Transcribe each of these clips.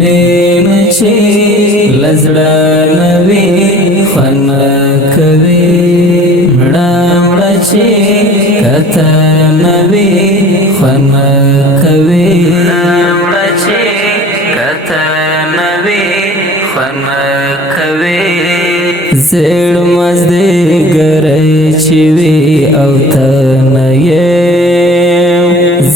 نیمچی لزړه نوی فن کوي مړه مړه چې کته نوی فن کوي مړه چې کته نوی فن کوي زړ مزدې ګرای چې وی او ته نه یې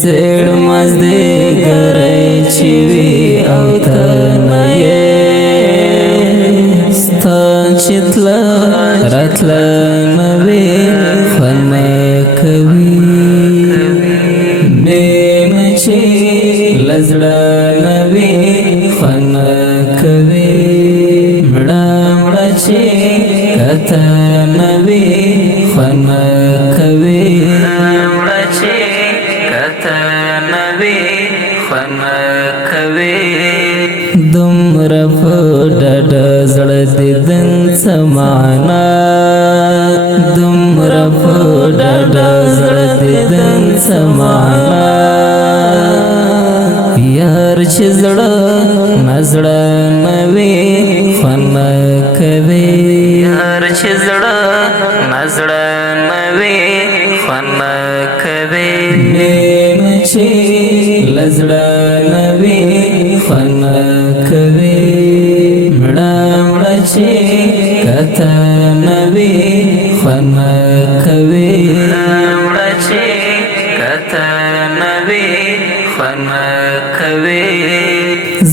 زړ مزدې ګرای چې وی او ته نه یې ستا چې تله راتله نوی فن کوي نیمچې لزړه نوی فن کوي مړه مړه چې کته نوی فن کوي مړه چې کته نوی فن کوي دومره په ډډه زړه دې دن سمانا دومره په ډډه زړه دې دن سمانا یار چې زړه نزړه نوی فن کوي یار چې زړه نزړه نوی فن کوي نیمچې لزړه نوی فن کوي مړه مړه چې کته نوی فن کوي مړه چې کته نوی فن کوي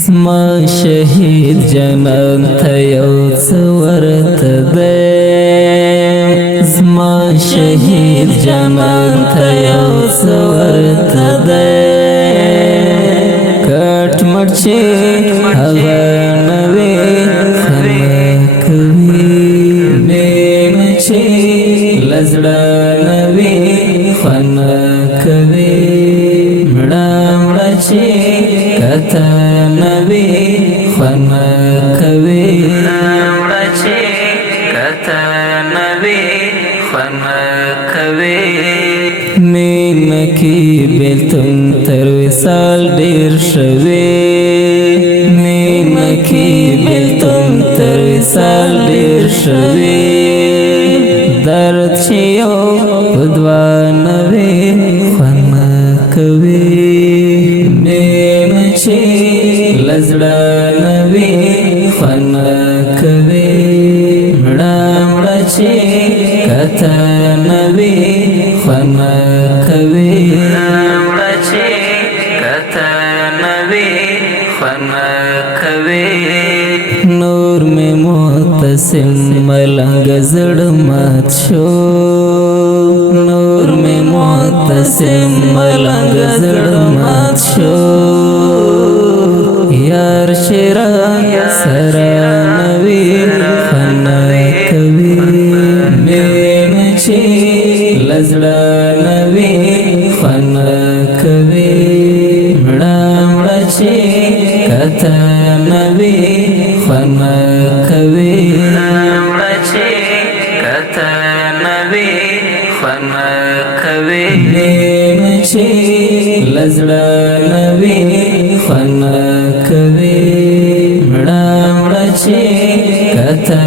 زما شهید جنان ته یو څه ورته دی زما شهید جنان ته یو څه ورته دی کټ مټ چې هغه نوی فن کوي نیمچې لزړه نوی فن کوي مړه مړه چې کته نوی فن کوي مړه چې کته نوی فن کوي مینه کې بیلتون تر وصال ډیر شوی مینه کې بیلتون تر وصال ډیر شوی درد چې یو په دوه نوی فن کوي نیمچې لزړه نوی فن کوي مړه مړه چې کته نوی فن کوي مړه چې کته نوی فن کوي نور مې معتصم ملنګ زړه مات شو نور مې معتصم ملنګ زړه مات شو یار شرا سره نوی فن کوي نیمچې لزړه نوی فن کوي مړه مړه چې کته نوی فن کوي مړه چې کته نوی فن کوي نیمچې لزړه نوی فن کوي مړه مړه چې کته